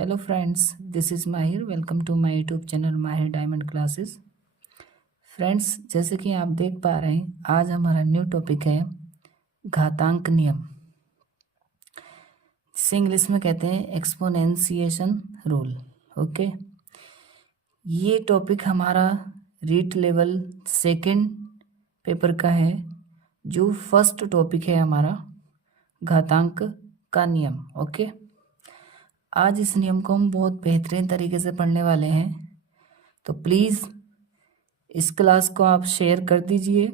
Hello friends, this is Mahir. Welcome to my YouTube channel Mahir Diamond Classes. Friends, जैसे कि आप देख पा रहे हैं, आज हमारा न्यू टॉपिक है घातांक नियम, जिसे इंग्लिश में कहते हैं एक्सपोनेंशिएशन रूल। ओके, ये टॉपिक हमारा रीट लेवल सेकंड पेपर का है, जो फर्स्ट टॉपिक है हमारा घातांक का नियम। ओके, आज इस नियम को हम बहुत बेहतरीन तरीके से पढ़ने वाले हैं, तो प्लीज़ इस क्लास को आप शेयर कर दीजिए,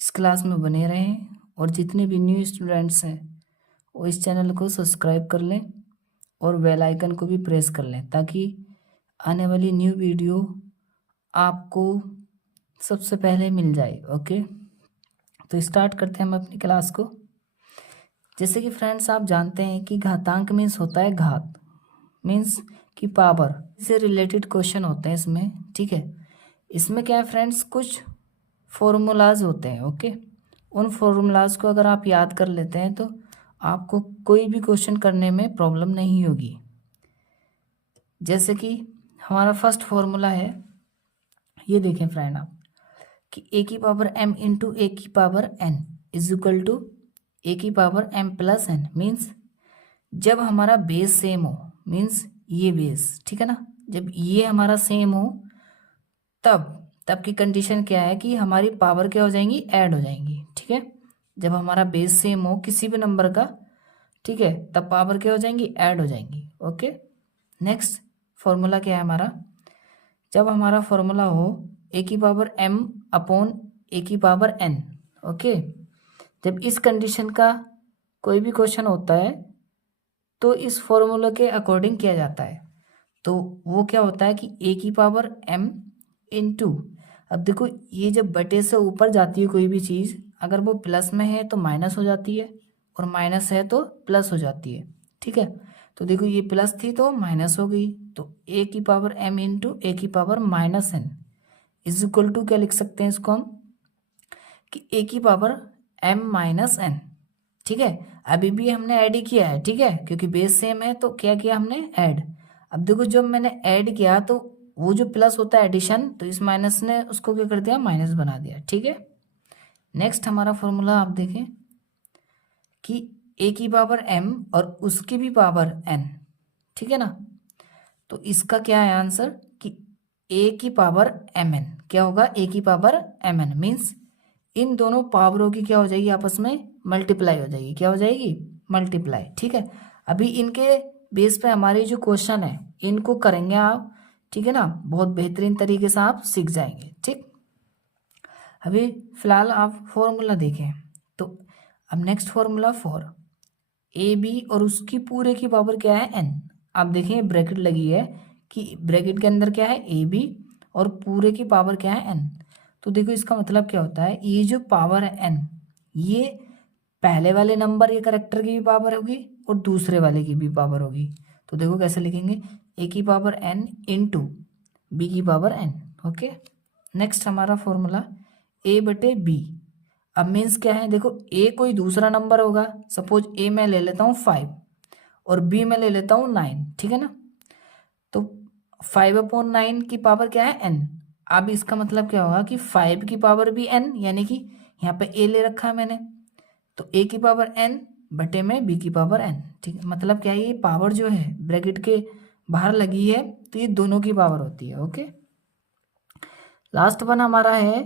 इस क्लास में बने रहें, और जितने भी न्यू स्टूडेंट्स हैं वो इस चैनल को सब्सक्राइब कर लें और बेल आइकन को भी प्रेस कर लें, ताकि आने वाली न्यू वीडियो आपको सबसे पहले मिल जाए। ओके, तो स्टार्ट करते हैं हम अपनी क्लास को। जैसे कि फ्रेंड्स, आप जानते हैं कि घातांक मीन्स होता है घात, मीन्स कि पावर से रिलेटेड क्वेश्चन होते हैं इसमें। ठीक है, इसमें क्या है फ्रेंड्स, कुछ फॉर्मूलाज होते हैं। ओके, उन फॉर्मूलाज को अगर आप याद कर लेते हैं तो आपको कोई भी क्वेश्चन करने में प्रॉब्लम नहीं होगी। जैसे कि हमारा फर्स्ट फॉर्मूला है, ये देखें फ्रेंड आप, कि ए की पावर एम इंटू ए की power n is equal to a की power m plus n. Means जब हमारा बेस सेम हो, मीन्स ये बेस, ठीक है ना, जब ये हमारा सेम हो तब तब की कंडीशन क्या है कि हमारी पावर क्या हो जाएंगी, ऐड हो जाएंगी। ठीक है, जब हमारा बेस सेम हो किसी भी नंबर का, ठीक है, तब पावर क्या हो जाएंगी, ऐड हो जाएंगी। ओके, नेक्स्ट फॉर्मूला क्या है हमारा, जब हमारा फॉर्मूला हो ए की पावर एम अपॉन ए की पावर एन। ओके, जब इस कंडीशन का कोई भी क्वेश्चन होता है तो इस फॉर्मूला के अकॉर्डिंग किया जाता है। तो वो क्या होता है कि ए की पावर एम इंटू, अब देखो ये जब बटे से ऊपर जाती है कोई भी चीज़, अगर वो प्लस में है तो माइनस हो जाती है, और माइनस है तो प्लस हो जाती है। ठीक है, तो देखो ये प्लस थी तो माइनस हो गई, तो ए की पावर एम इंटू ए की power minus n is equal to क्या लिख सकते हैं इसको हम, कि ए की पावर एम माइनस एन। ठीक है, अभी भी हमने ऐड ही किया है, ठीक है, क्योंकि बेस सेम है तो क्या किया हमने, ऐड। अब देखो जब मैंने ऐड किया तो वो जो प्लस होता है एडिशन, तो इस माइनस ने उसको क्या कर दिया, माइनस बना दिया। ठीक है, नेक्स्ट हमारा फॉर्मूला आप देखें कि ए की पावर एम और उसकी भी पावर एन, ठीक है ना, तो इसका क्या है आंसर, कि ए की पावर एम एन क्या होगा, ए की पावर एम एन। मीन्स इन दोनों पावरों की क्या हो जाएगी, आपस में मल्टीप्लाई हो जाएगी। क्या हो जाएगी, मल्टीप्लाई। ठीक है, अभी इनके बेस पे हमारे जो क्वेश्चन है इनको करेंगे आप, ठीक है ना, बहुत बेहतरीन तरीके से आप सीख जाएंगे। ठीक, अभी फिलहाल आप फॉर्मूला देखें, तो अब next formula for a b और उसकी पूरे की पावर क्या है, एन। आप देखें ब्रैकेट लगी है, कि ब्रैकेट के अंदर क्या है, ए बी और पूरे की पावर क्या है, एन। तो देखो इसका मतलब क्या होता है, ये जो पावर है एन, ये पहले वाले नंबर या करेक्टर की भी पावर होगी और दूसरे वाले की भी पावर होगी। तो देखो कैसे लिखेंगे, ए की पावर एन इंटू बी की पावर एन। ओके, नेक्स्ट हमारा फॉर्मूला ए बटे बी। अब मीन्स क्या है, देखो ए कोई दूसरा नंबर होगा, सपोज ए मैं ले लेता हूँ 5 और बी मैं ले लेता हूँ 9, ठीक है ना, तो 5/9 की पावर क्या है, एन। अब इसका मतलब क्या होगा कि 5 की पावर भी एन, यानी कि यहाँ पे ए ले रखा है मैंने, तो ए की पावर एन बटे में बी की पावर एन। ठीक है, मतलब क्या है, ये पावर जो है ब्रैकेट के बाहर लगी है तो ये दोनों की पावर होती है। ओके, लास्ट वन हमारा है,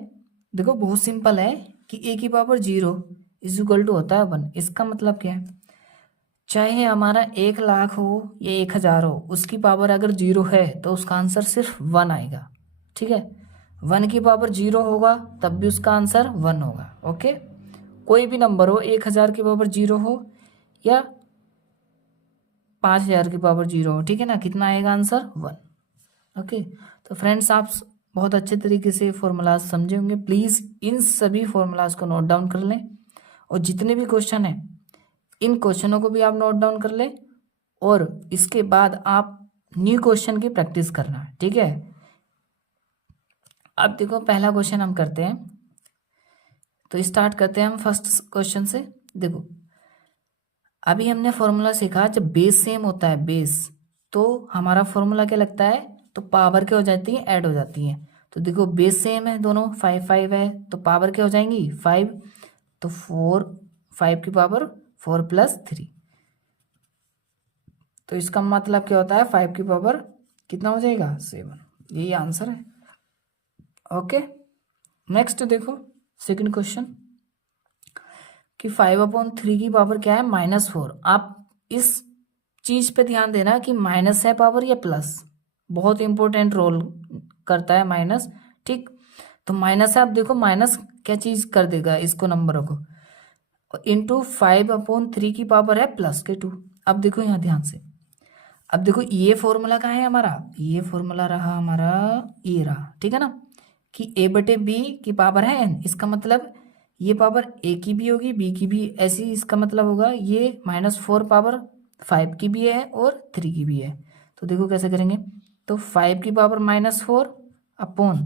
देखो बहुत सिंपल है, कि ए की पावर 0 इज इक्वल टू होता है 1। इसका मतलब क्या है, चाहे हमारा 1,00,000 हो या 1,000 हो, उसकी पावर अगर 0 है तो उसका आंसर सिर्फ 1 आएगा। ठीक है, 1 की पावर 0 होगा तब भी उसका आंसर 1 होगा। ओके, कोई भी नंबर हो, 1,000 की पावर 0 हो या 5,000 की पावर 0 हो, ठीक है ना, कितना आएगा आंसर, 1। ओके, तो फ्रेंड्स आप बहुत अच्छे तरीके से फॉर्मूलाज समझे होंगे। प्लीज़ इन सभी फॉर्मूलाज को नोट डाउन कर लें, और जितने भी क्वेश्चन हैं इन क्वेश्चनों को भी आप नोट डाउन कर लें, और इसके बाद आप न्यू क्वेश्चन की प्रैक्टिस करना। ठीक है, अब देखो पहला क्वेश्चन हम करते हैं, तो स्टार्ट करते हैं हम फर्स्ट क्वेश्चन से। देखो अभी हमने फॉर्मूला सीखा, जब बेस सेम होता है, बेस तो हमारा फॉर्मूला क्या लगता है, तो पावर क्या हो जाती है, ऐड हो जाती है। तो देखो बेस सेम है दोनों, 5 5 है, तो पावर क्या हो जाएंगी 5, तो 4, 5 की पावर 4 + 3, तो इसका मतलब क्या होता है 5 की पावर कितना हो जाएगा 7। यही आंसर है। ओके, नेक्स्ट देखो सेकंड क्वेश्चन कि 5/3 की पावर क्या है -4। आप इस चीज पे ध्यान देना कि माइनस है पावर या प्लस, बहुत इंपॉर्टेंट रोल करता है माइनस। ठीक, तो माइनस है, आप देखो माइनस क्या चीज कर देगा इसको, नंबरों को, इंटू 5/3 की पावर है +2। अब देखो यहाँ ध्यान से, अब देखो ये फॉर्मूला कहाँ है हमारा, ये फॉर्मूला रहा हमारा, ये रहा, ठीक है ना, कि a/b की पावर है n, इसका मतलब ये पावर a की भी होगी b की भी, ऐसी इसका मतलब होगा ये -4 पावर 5 की भी है और 3 की भी है। तो देखो कैसे करेंगे, तो 5 की पावर -4 अपॉन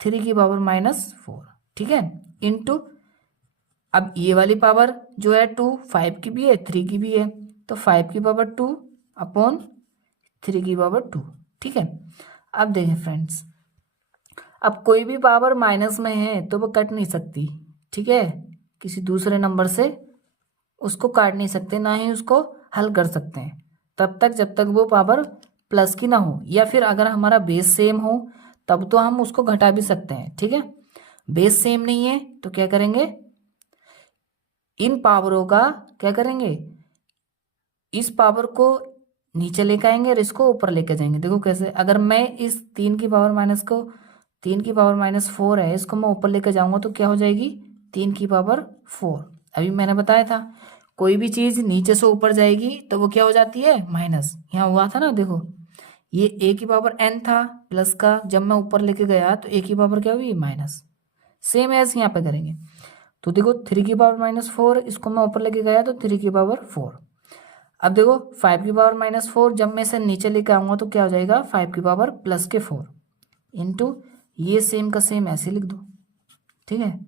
3 की पावर -4, ठीक है, इंटू अब ये वाली पावर जो है 2, 5 की भी है 3 की भी है, तो 5 की पावर 2 अपॉन 3 की पावर 2, ठीक है। अब देखें फ्रेंड्स, अब कोई भी पावर माइनस में है तो वो कट नहीं सकती, ठीक है, किसी दूसरे नंबर से उसको काट नहीं सकते, ना ही उसको हल कर सकते हैं तब तक जब तक वो पावर प्लस की ना हो, या फिर अगर हमारा बेस सेम हो तब तो हम उसको घटा भी सकते हैं, ठीक है। बेस सेम नहीं है तो क्या करेंगे, इन पावरों का क्या करेंगे, इस पावर को नीचे लेके आएंगे और इसको ऊपर लेके जाएंगे। देखो कैसे, अगर मैं इस 3 की पावर माइनस को, 3 की पावर -4 है, इसको मैं ऊपर लेके जाऊंगा तो क्या हो जाएगी 3 की पावर 4। अभी मैंने बताया था कोई भी चीज नीचे से ऊपर जाएगी तो वो क्या हो जाती है माइनस, यहाँ हुआ था ना, देखो ये a की पावर n था प्लस का, जब मैं ऊपर लेके गया तो a की पावर क्या हुई माइनस। सेम एज यहाँ पे करेंगे, तो देखो 3 की पावर -4, इसको मैं ऊपर लेके गया तो 3 की पावर 4। अब देखो 5 की पावर -4 जब मैं इसे नीचे लेके आऊंगा तो क्या हो जाएगा 5 की पावर +4 इंटू ये सेम का सेम ऐसे लिख दो, ठीक है।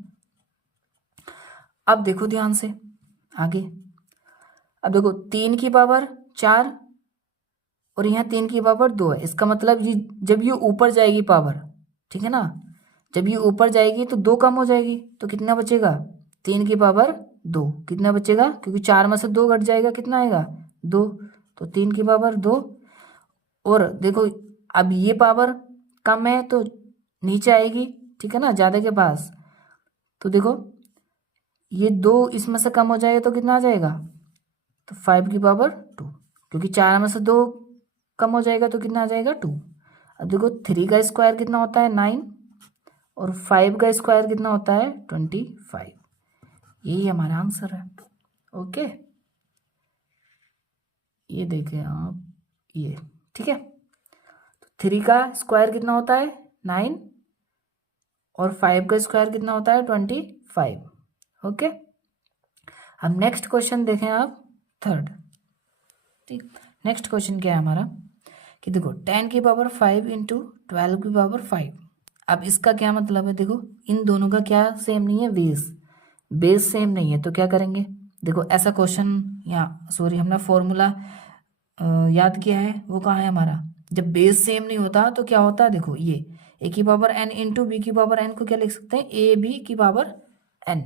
अब देखो ध्यान से आगे, अब देखो 3 की पावर 4 और यहाँ 3 की पावर 2 है, इसका मतलब ये जब ये ऊपर जाएगी पावर, ठीक है ना, जब ये ऊपर जाएगी तो 2 कम हो जाएगी, तो कितना बचेगा 3 की पावर 2, कितना बचेगा, क्योंकि 4 में से 2 घट जाएगा, कितना आएगा 2, तो 3 की पावर 2। और देखो अब ये पावर कम है तो नीचे आएगी, ठीक है ना, ज़्यादा के पास, तो देखो ये 2 इसमें से कम हो जाएगा तो कितना आ जाएगा, तो 5 की पावर 2, क्योंकि 4 में से 2 कम हो जाएगा तो कितना आ जाएगा 2। अब देखो 3 का स्क्वायर कितना होता है 9 और 5 का स्क्वायर कितना होता है 25, यही हमारा आंसर है। ओके, ये देखें आप, ये ठीक है, तो 3 का स्क्वायर कितना होता है 9 और 5 का स्क्वायर कितना होता है 25। ओके, अब नेक्स्ट क्वेश्चन देखें आप, थर्ड। ठीक, नेक्स्ट क्वेश्चन क्या है हमारा कि देखो 10 की पावर 5 इंटू 12 की पावर 5। अब इसका क्या मतलब है, देखो इन दोनों का क्या सेम नहीं है, बेस सेम नहीं है, तो क्या करेंगे, देखो ऐसा क्वेश्चन, यहाँ सॉरी हमने फॉर्मूला याद किया है, वो कहाँ है हमारा, जब बेस सेम नहीं होता तो क्या होता है, देखो ये a की पावर n इंटू बी की पावर n को क्या लिख सकते हैं, a b की पावर n।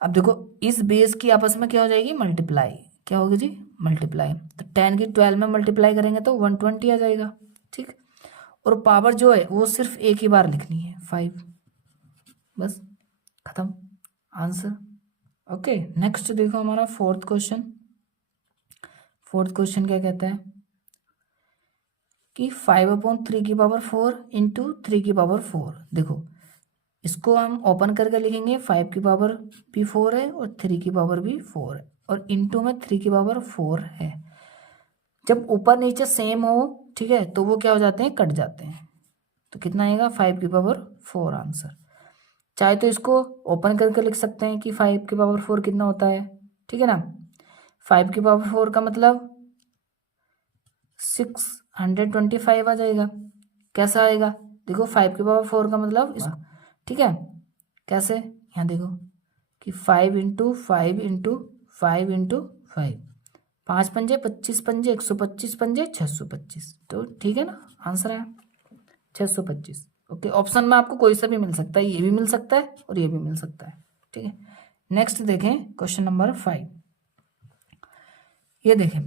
अब देखो इस बेस की आपस में क्या हो जाएगी मल्टीप्लाई, क्या होगी जी मल्टीप्लाई, तो 10 की 12 में मल्टीप्लाई करेंगे तो 120 आ जाएगा, ठीक। और पावर जो है वो सिर्फ एक ही बार लिखनी है 5, बस खत्म आंसर। ओके, नेक्स्ट देखो हमारा फोर्थ क्वेश्चन। फोर्थ क्वेश्चन क्या कहता है कि 5/3 की पावर 4 इंटू 3 की पावर 4। देखो इसको हम ओपन करके लिखेंगे, 5 की पावर भी 4 है और 3 की पावर भी 4 है और इंटू में 3 की पावर 4 है। जब ऊपर नीचे सेम हो, ठीक है, तो वो क्या हो जाते हैं कट जाते हैं, तो कितना आएगा 5 की पावर 4 आंसर। चाहे तो इसको ओपन करके लिख सकते हैं कि 5 की पावर 4 कितना होता है, ठीक है ना, 5 की पावर 4 का मतलब 625 आ जाएगा। कैसा आएगा, देखो 5 की पावर 4 का मतलब ठीक है, कैसे, यहाँ देखो कि 5 इंटू 5 इंटू 5 इंटू 5 5 पंजे 25 पंजे 125 पंजे 625। तो ठीक है ना, आंसर है 625। ओके, ऑप्शन में आपको कोई सा भी मिल सकता है, ये भी मिल सकता है और ये भी मिल सकता है। ठीक है, नेक्स्ट देखें क्वेश्चन नंबर 5। ये देखें,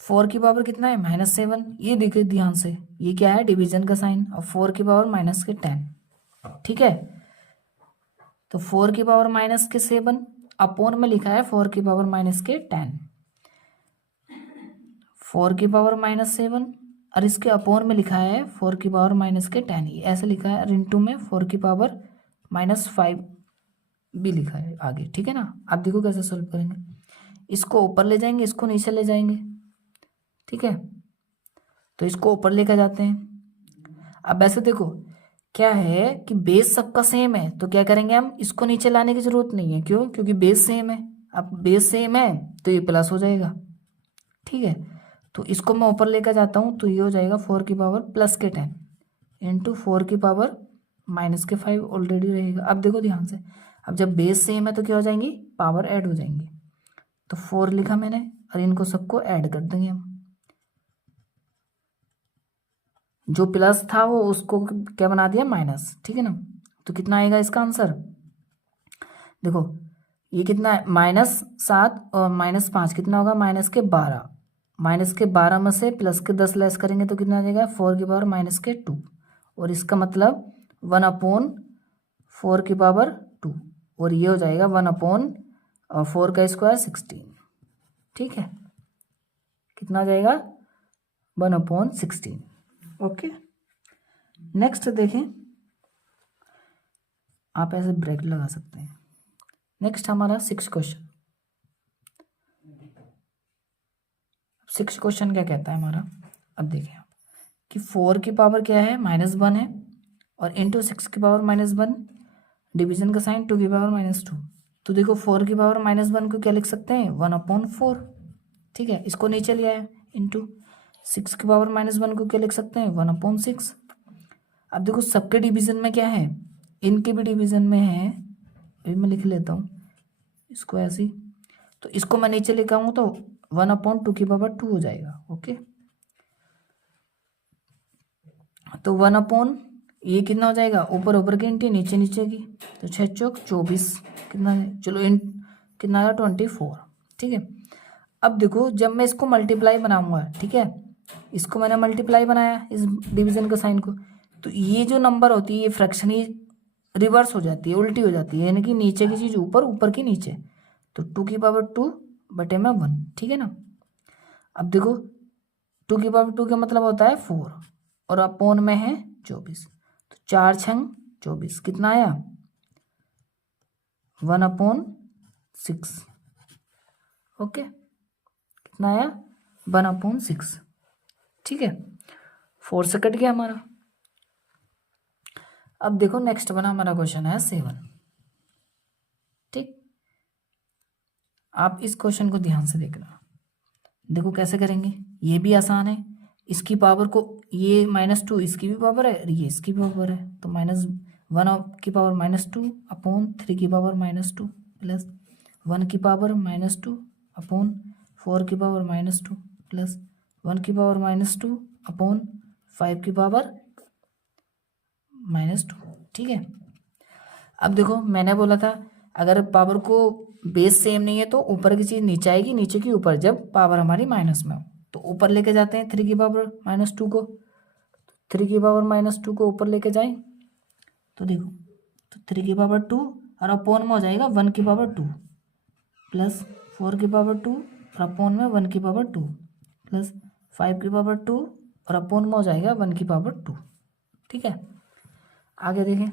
4 की पावर कितना है -7। ये देखिए ध्यान से, ये क्या है डिवीजन का साइन, और 4 की पावर -10। ठीक है, तो 4 की पावर -7 अपोन में लिखा है 4 की पावर -10। 4 की पावर -7 और इसके अपोन में लिखा है 4 की पावर -10। ये ऐसे लिखा है, और इंटू में 4 की पावर -5 भी लिखा है आगे। ठीक है ना, आप देखो कैसे सोल्व करेंगे। इसको ऊपर ले जाएंगे, इसको नीचे ले जाएंगे। ठीक है, तो इसको ऊपर लेकर जाते हैं। अब ऐसे देखो क्या है कि बेस सबका सेम है, तो क्या करेंगे हम, इसको नीचे लाने की जरूरत नहीं है। क्यों? क्योंकि बेस सेम है। अब बेस सेम है तो ये प्लस हो जाएगा। ठीक है, तो इसको मैं ऊपर लेकर जाता हूँ, तो ये हो जाएगा 4 की पावर +10 इंटू 4 की पावर -5 ऑलरेडी रहेगा। अब देखो ध्यान से, अब जब बेस सेम है तो क्या हो जाएंगी, पावर ऐड हो जाएंगी। तो 4 लिखा मैंने, और इनको सबको ऐड कर देंगे हम। जो प्लस था वो उसको क्या बना दिया, माइनस। ठीक है ना, तो कितना आएगा इसका आंसर, देखो ये कितना है, -7 और -5 कितना होगा, -12। -12 में से +10 लेस करेंगे तो कितना आ जाएगा, 4 की पावर -2। और इसका मतलब 1/4 की पावर 2, और ये हो जाएगा 1/4 का स्क्वायर 16। ठीक है, कितना आ जाएगा, 1/16। ओके, नेक्स्ट देखें, आप ऐसे ब्रेक लगा सकते हैं। नेक्स्ट हमारा 6 क्वेश्चन। 6 क्वेश्चन क्या कहता है हमारा, अब देखें आप कि 4 की पावर क्या है, -1 है, और इंटू 6 की पावर -1, डिवीजन का साइन 2 की पावर -2। तो देखो 4 की पावर -1 को क्या लिख सकते हैं, 1/4। ठीक है, इसको नीचे लिया है, इंटू 6 की पावर -1 को क्या लिख सकते हैं, 1/6। अब देखो सबके डिवीजन में क्या है, इनके भी डिवीजन में है, अभी मैं लिख लेता हूँ इसको ऐसे ही। तो इसको मैं नीचे लेकर आऊँ तो 1/2 की पावर 2 हो जाएगा। ओके, तो 1/, ये कितना हो जाएगा, ऊपर ऊपर की इंटी नीचे नीचे की, तो 6 चौक 24, कितना है, चलो इन कितना आया 24। ठीक है, अब देखो जब मैं इसको मल्टीप्लाई बनाऊंगा, ठीक है, इसको मैंने मल्टीप्लाई बनाया इस डिवीजन का साइन को, तो ये जो नंबर होती है ये फ्रैक्शन ही रिवर्स हो जाती है, उल्टी हो जाती है, यानी कि नीचे की चीज ऊपर, ऊपर की नीचे। तो 2 की पावर 2 बटे में 1। ठीक है ना, अब देखो 2 की पावर 2 का मतलब होता है 4, और अपोन में है 24। तो 4 छंग 24, कितना आया, 1/6। ओके, कितना आया, 1/6। ठीक है, 4 से कट गया हमारा। अब देखो नेक्स्ट बना हमारा क्वेश्चन है 7। ठीक, आप इस क्वेश्चन को ध्यान से देखना, देखो कैसे करेंगे, ये भी आसान है। इसकी पावर को, ये -2 इसकी भी पावर है और ये इसकी भी पावर है, तो -1 की पावर -2 अपॉन 3 की पावर -2 प्लस 1 की पावर -2 अपॉन 4 की पावर -2 प्लस 1 की पावर -2 अपॉन 5 की पावर -2। ठीक है, अब देखो मैंने बोला था अगर पावर को बेस सेम नहीं है तो ऊपर की चीज नीचे आएगी, नीचे की ऊपर, जब पावर हमारी माइनस में हो। तो ऊपर लेके जाते हैं 3 की पावर -2 को, 3 की पावर -2 को ऊपर लेके जाएं तो देखो, तो 3 की पावर 2 और अपोन में हो जाएगा 1 की पावर 2 प्लस 4 की पावर 2 और अपोन में 1 की पावर 2 प्लस 5 की पावर 2 और अपोन में हो जाएगा 1 की पावर 2। ठीक है, आगे देखें,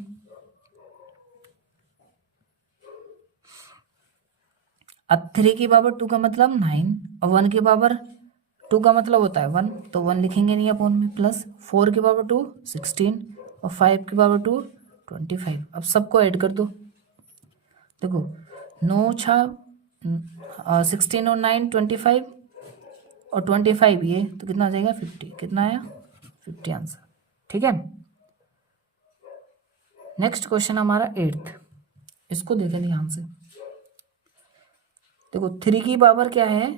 अब 3 की पावर 2 का मतलब 9 और 1 की पावर 2 का मतलब होता है 1, तो 1 लिखेंगे नहीं अपोन में, प्लस 4 की पावर 2 16 और 5 की पावर 2 25। अब सबको ऐड कर दो, देखो 9 6 16 और 9 25 और 25 ये, तो कितना आ जाएगा 50। कितना आया 50 आंसर। ठीक है, नेक्स्ट क्वेश्चन हमारा 8th, इसको देखें ध्यान से। देखो 3 की पावर क्या है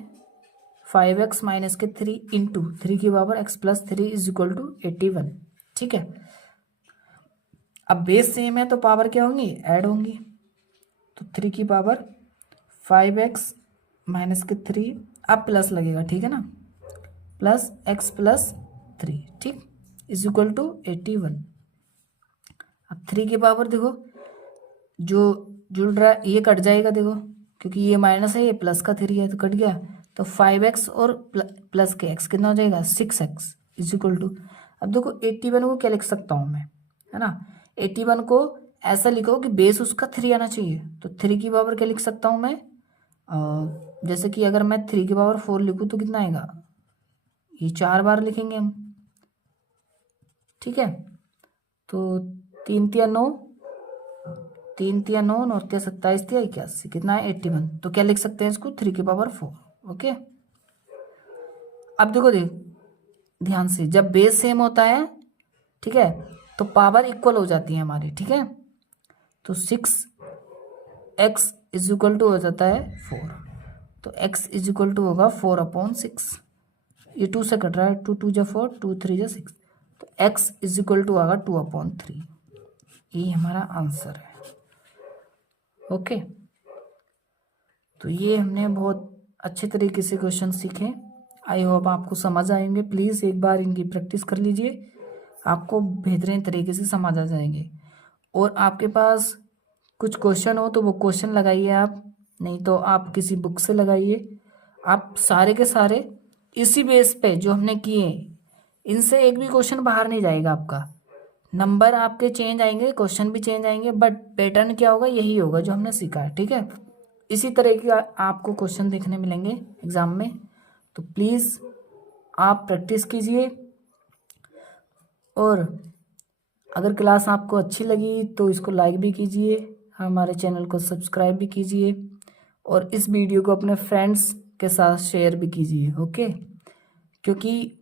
5x माइनस के 3 इंटू 3 की power x plus 3 is equal to 81। ठीक है, अब बेस सेम है तो पावर क्या होंगी, ऐड होंगी। तो 3 की पावर 5x माइनस के 3, अब प्लस लगेगा, ठीक है ना, प्लस x प्लस 3, ठीक, इज इक्वल टू 81। अब 3 की पावर देखो जो जुड़ रहा है ये कट जाएगा, देखो क्योंकि ये माइनस है, ये प्लस का 3 है तो कट गया। तो 5x और प्लस के x कितना हो जाएगा, 6x इज इक्वल टू, अब देखो 81 को क्या लिख सकता हूँ मैं, है ना, 81 को ऐसा लिखो कि बेस उसका 3 आना चाहिए। तो 3 की पावर क्या लिख सकता हूँ मैं, जैसे कि अगर मैं 3 की पावर 4 लिखूँ तो कितना आएगा, ये 4 बार लिखेंगे हम, ठीक है। तो 3 तिया 9, 3 तिया 9, 9 तिया 27, तिया 81, कितना है 81। तो क्या लिख सकते हैं इसको, 3 की पावर 4। ओके, अब देखो ध्यान से, जब बेस सेम होता है, ठीक है, तो पावर इक्वल हो जाती है हमारी, ठीक है। तो 6x इज इक्वल टू हो जाता है 4, तो x इज इक्वल टू होगा 4/6। ये 2 से कट रहा है, 2 2 जा 4, 2 3 जा 6, तो x इज इक्वल टू आएगा 2/3। ये हमारा आंसर है। ओके, तो ये हमने बहुत अच्छे तरीके से क्वेश्चन सीखे। आई होप आपको समझ आएंगे। प्लीज़ एक बार इनकी प्रैक्टिस कर लीजिए, आपको बेहतरीन तरीके से समझ आ जाएंगे। और आपके पास कुछ क्वेश्चन हो तो वो क्वेश्चन लगाइए आप, नहीं तो आप किसी बुक से लगाइए। आप सारे के सारे इसी बेस पे जो हमने किए, इनसे एक भी क्वेश्चन बाहर नहीं जाएगा आपका। नंबर आपके चेंज आएंगे, क्वेश्चन भी चेंज आएंगे, बट पैटर्न क्या होगा, यही होगा जो हमने सीखा है, ठीक है। इसी तरह के आपको क्वेश्चन देखने मिलेंगे एग्जाम में, तो प्लीज़ आप प्रैक्टिस कीजिए। और अगर क्लास आपको अच्छी लगी तो इसको लाइक भी कीजिए, हमारे चैनल को सब्सक्राइब भी कीजिए, और इस वीडियो को अपने फ्रेंड्स के साथ शेयर भी कीजिए। ओके, क्योंकि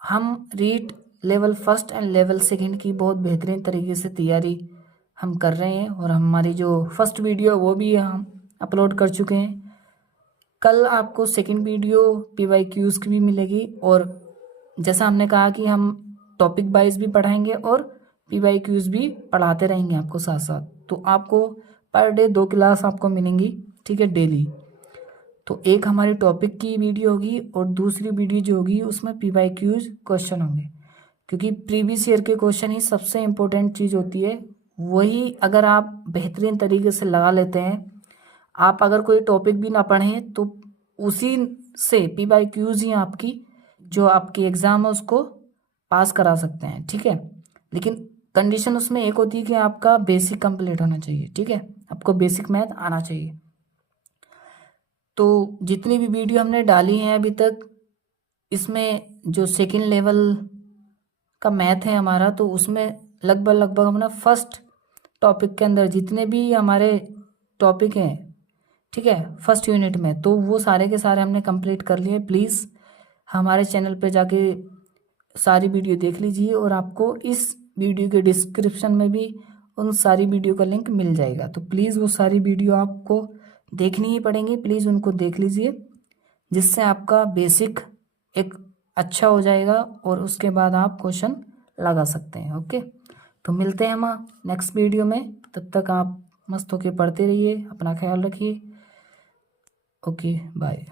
हम रीट लेवल 1 एंड लेवल 2 की बहुत बेहतरीन तरीके से तैयारी हम कर रहे हैं, और हमारी जो फर्स्ट वीडियो वो भी हम अपलोड कर चुके हैं। कल आपको सेकंड वीडियो PYQs की भी मिलेगी, और जैसा हमने कहा कि हम टॉपिक वाइज भी पढ़ाएंगे और PYQs भी पढ़ाते रहेंगे आपको साथ साथ। तो आपको पर डे 2 क्लास आपको मिलेंगी, ठीक है, डेली। तो एक हमारी टॉपिक की वीडियो होगी और दूसरी वीडियो जो होगी उसमें PYQs क्वेश्चन होंगे, क्योंकि प्रीवियस ईयर के क्वेश्चन ही सबसे इम्पोर्टेंट चीज़ होती है। वही अगर आप बेहतरीन तरीके से लगा लेते हैं, आप अगर कोई टॉपिक भी ना पढ़ें तो उसी से PYQs ही आपकी जो आपकी एग्ज़ाम है उसको पास करा सकते हैं, ठीक है। लेकिन कंडीशन उसमें एक होती है कि आपका बेसिक कंप्लीट होना चाहिए, ठीक है, आपको बेसिक मैथ आना चाहिए। तो जितनी भी वीडियो हमने डाली हैं अभी तक, इसमें जो सेकंड लेवल का मैथ है हमारा, तो उसमें लगभग हमने फर्स्ट टॉपिक के अंदर जितने भी हमारे टॉपिक हैं, ठीक है, फर्स्ट यूनिट में, तो वो सारे के सारे हमने कंप्लीट कर लिए। प्लीज़ हमारे चैनल पे जाके सारी वीडियो देख लीजिए, और आपको इस वीडियो के डिस्क्रिप्शन में भी उन सारी वीडियो का लिंक मिल जाएगा। तो प्लीज़ वो सारी वीडियो आपको देखनी ही पड़ेंगी, प्लीज़ उनको देख लीजिए, जिससे आपका बेसिक एक अच्छा हो जाएगा, और उसके बाद आप क्वेश्चन लगा सकते हैं। ओके, तो मिलते हैं हम नेक्स्ट वीडियो में, तब तक आप मस्त होके पढ़ते रहिए, अपना ख्याल रखिए। Okay, bye.